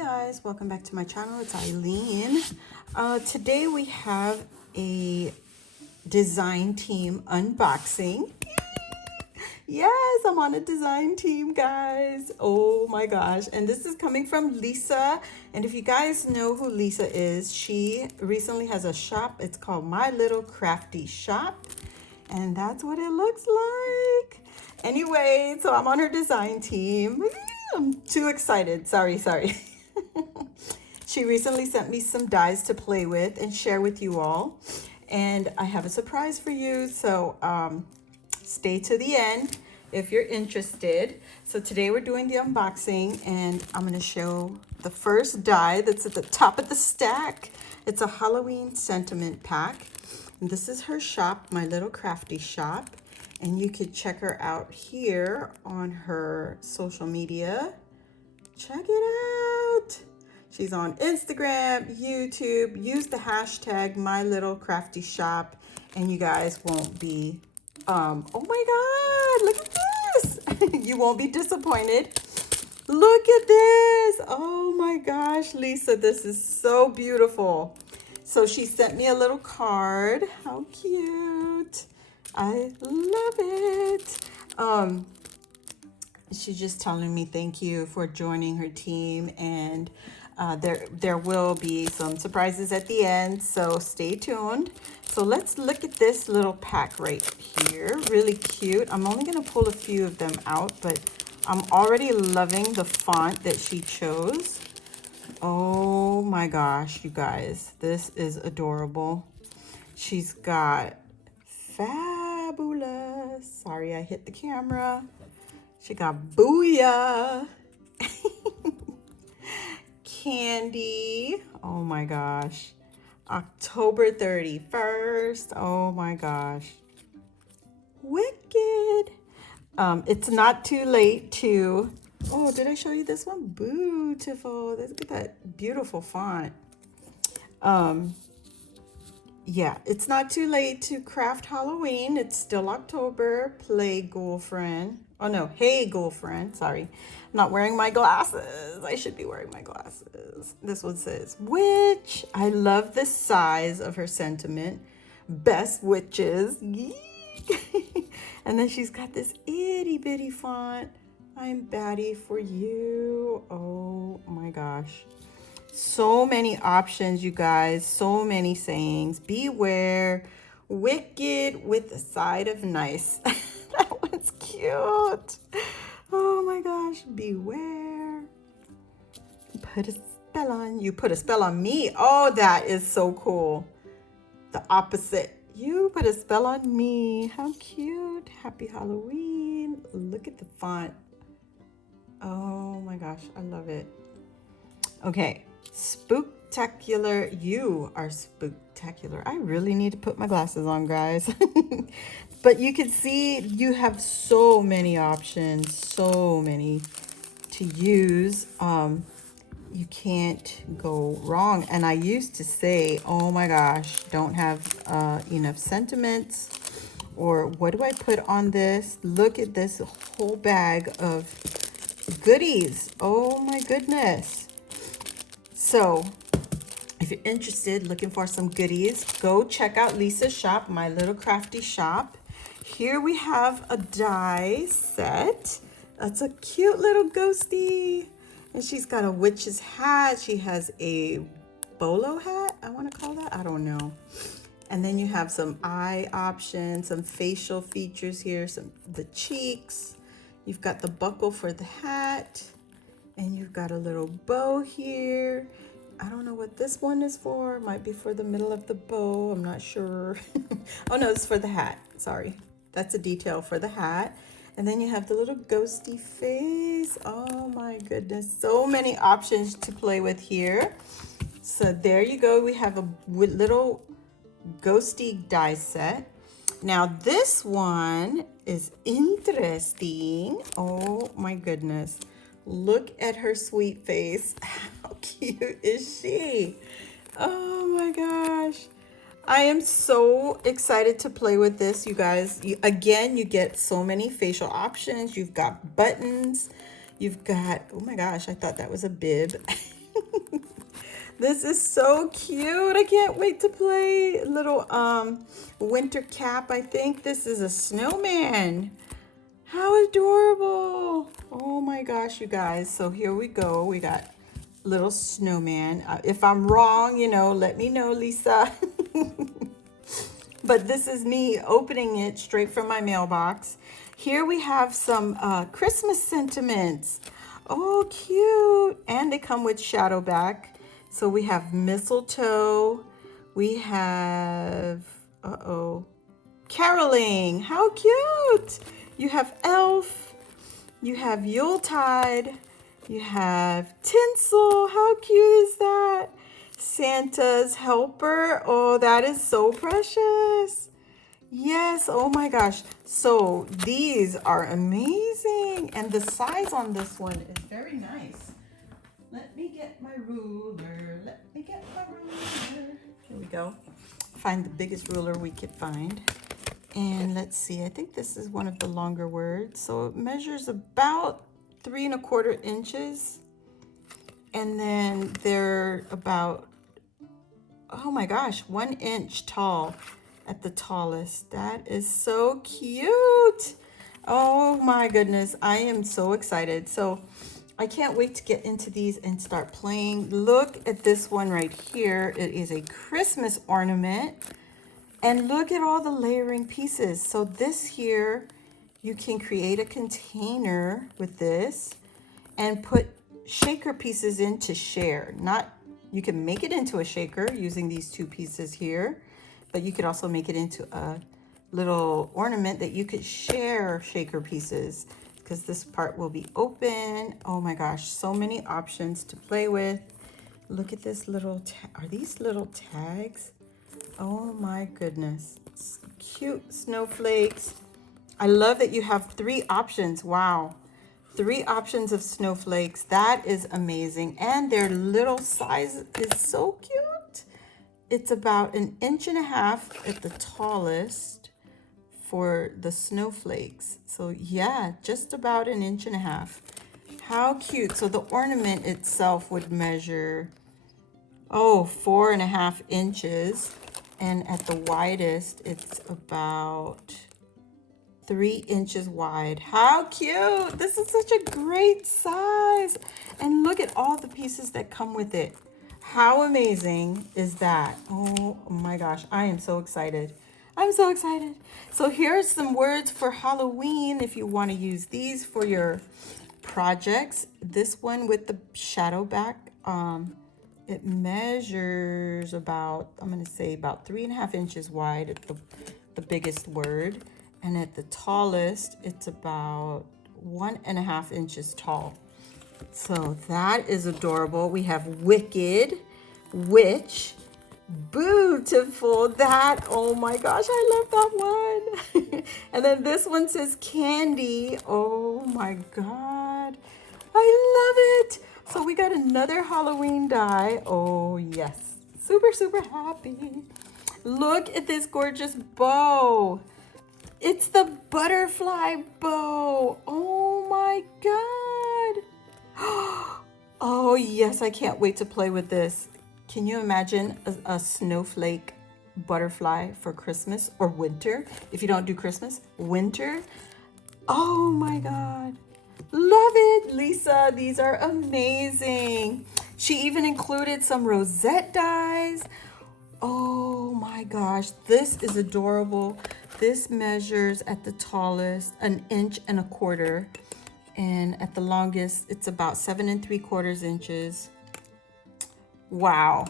guys, welcome back to my channel. It's Eileen. Today we have a design team unboxing. Yes, I'm on a design team, guys. Oh my gosh. And this is coming from Lisa. And if you guys know who Lisa is, she recently has a shop. It's called MyLittleCraftyShop. And that's what it looks like. Anyway, so I'm on her design team. I'm too excited. Sorry. She recently sent me some dies to play with and share with you all. And I have a surprise for you. So stay to the end if you're interested. So today we're doing the unboxing and I'm going to show the first die that's at the top of the stack. It's a Halloween sentiment pack. And this is her shop, My Little Crafty Shop. And you could check her out here on her social media. Check it out. She's on Instagram, YouTube. Use the hashtag MyLittleCraftyShop and you guys won't be, oh my God, look at this. You won't be disappointed. Look at this. Oh my gosh, Lisa, this is so beautiful. So she sent me a little card. How cute. I love it. She's just telling me thank you for joining her team, and there will be some surprises at the end, so stay tuned. So let's look at this little pack right here. Really cute. I'm only going to pull a few of them out, but I'm already loving the font that she chose. Oh my gosh, you guys, this is adorable. She's got fabulous. Sorry, I hit the camera. She got booyah. Candy. Oh my gosh. October 31st. Oh my gosh. Wicked. It's not too late to, oh, did I show you this one? Beautiful. Look at that beautiful font. Yeah, it's not too late to craft Halloween. It's still October. Play girlfriend. Oh no, hey girlfriend. Sorry, I'm not wearing my glasses. I should be wearing my glasses. This one says witch. I love the size of her sentiment. Best witches. And then she's got this itty bitty font. I'm baddie for you. Oh my gosh. So many options, you guys. So many sayings. Beware. Wicked with a side of nice. That one's cute. Oh my gosh. Beware. Put a spell on you. Put a spell on me. Oh, that is so cool. The opposite. You put a spell on me. How cute. Happy Halloween. Look at the font. Oh my gosh. I love it. Okay. Spooktacular. You are spooktacular. I really need to put my glasses on, guys. But you can see you have so many options, so many to use. You can't go wrong. And I used to say, oh my gosh, don't have enough sentiments, or what do I put on this? Look at this whole bag of goodies. Oh my goodness. So if you're interested, looking for some goodies, go check out Lisa's shop, My Little Crafty Shop. Here we have a die set. That's a cute little ghosty. And she's got a witch's hat. She has a bolo hat, I want to call that. I don't know. And then you have some eye options, some facial features here, the cheeks. You've got the buckle for the hat. And you've got a little bow here. I don't know what this one is for. It might be for the middle of the bow. I'm not sure. Oh no, it's for the hat. Sorry. That's a detail for the hat. And then you have the little ghosty face. Oh my goodness. So many options to play with here. So there you go. We have a little ghosty die set. Now this one is interesting. Oh my goodness. Look at her sweet face. How cute is she? Oh my gosh. I am so excited to play with this, you guys. Again, you get so many facial options. You've got buttons. You've got, oh my gosh, I thought that was a bib. This is so cute. I can't wait to play. Little winter cap. I think this is a snowman. How adorable. Oh my gosh, you guys. So here we go. We got little snowman. If I'm wrong, you know, let me know, Lisa. But this is me opening it straight from my mailbox. Here we have some Christmas sentiments. Oh, cute. And they come with shadow back. So we have mistletoe. We have, caroling. How cute. You have elf. You have Yuletide. You have tinsel. How cute is that? Santa's helper. Oh, that is so precious. Yes, oh my gosh. So these are amazing. And the size on this one is very nice. Let me get my ruler. Let me get my ruler. Here we go. Find the biggest ruler we could find. And let's see, I think this is one of the longer words. So it measures about 3¼ inches. And then they're about, oh my gosh, 1 inch tall at the tallest. That is so cute. Oh my goodness, I am so excited. So I can't wait to get into these and start playing. Look at this one right here. It is a Christmas ornament. And look at all the layering pieces. So this here, you can create a container with this and put shaker pieces in to share. You can make it into a shaker using these 2 pieces here, but you could also make it into a little ornament that you could share shaker pieces, because this part will be open. Oh my gosh, so many options to play with. Look at this little, are these little tags? Oh my goodness, it's cute snowflakes. I love that you have 3 options. Wow, 3 options of snowflakes. That is amazing. And their little size is so cute. It's about 1.5 inches at the tallest for the snowflakes. So yeah, just about 1.5 inches. How cute. So the ornament itself would measure, 4.5 inches. And at the widest, it's about 3 inches wide. How cute. This is such a great size. And look at all the pieces that come with it. How amazing is that? Oh my gosh, I am so excited. I'm so excited. So here's some words for Halloween if you want to use these for your projects. This one with the shadow back, it measures about, I'm going to say about 3.5 inches wide at the biggest word. And at the tallest, it's about 1.5 inches tall. So that is adorable. We have wicked, witch, beautiful. That, oh my gosh, I love that one. And then this one says candy. Oh my God, I love it. So we got another Halloween die. Oh yes, super, super happy. Look at this gorgeous bow. It's the butterfly bow. Oh my God. Oh yes, I can't wait to play with this. Can you imagine a snowflake butterfly for Christmas or winter? If you don't do Christmas, winter. Oh my God. Love it, Lisa. These are amazing. She even included some rosette dies. Oh my gosh, this is adorable. This measures at the tallest 1.25 inches, and at the longest it's about 7.75 inches. Wow,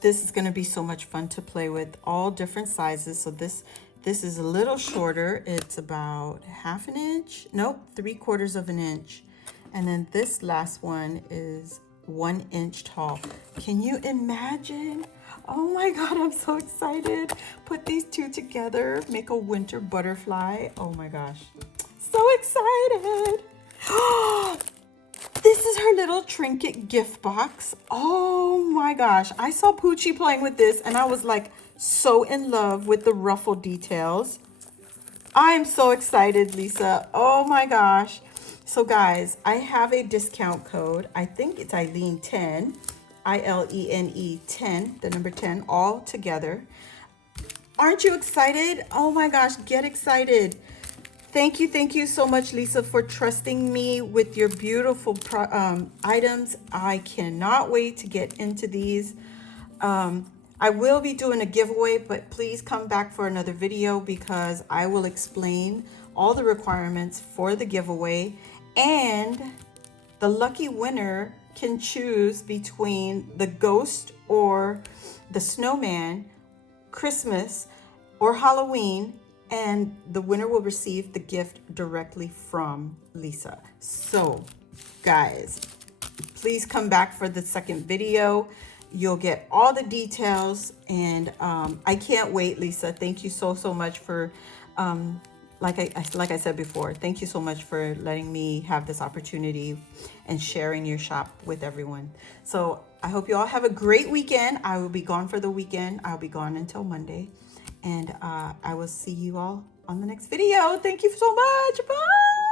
this is going to be so much fun to play with. All different sizes. So this is a little shorter. It's about 1/2 inch. Nope, 3/4 inch. And then this last one is 1 inch tall. Can you imagine? Oh my God, I'm so excited. Put these 2 together, make a winter butterfly. Oh my gosh, so excited. This is her little trinket gift box. Oh my gosh, I saw Poochie playing with this and I was like so in love with the ruffle details. I'm so excited, Lisa. Oh my gosh. So guys, I have a discount code. I think it's Eileen 10. ILENE 10, the number 10, all together. Aren't you excited? Oh my gosh, get excited. Thank you so much, Lisa, for trusting me with your beautiful items. I cannot wait to get into these. I will be doing a giveaway, but please come back for another video because I will explain all the requirements for the giveaway, and the lucky winner can choose between the ghost or the snowman, Christmas or Halloween, and the winner will receive the gift directly from Lisa. So guys, please come back for the second video. You'll get all the details, and I can't wait, Lisa. Thank you so much for like I said before, thank you so much for letting me have this opportunity and sharing your shop with everyone. So I hope you all have a great weekend. I will be gone for the weekend. I'll be gone until Monday, and I will see you all on the next video. Thank you so much. Bye.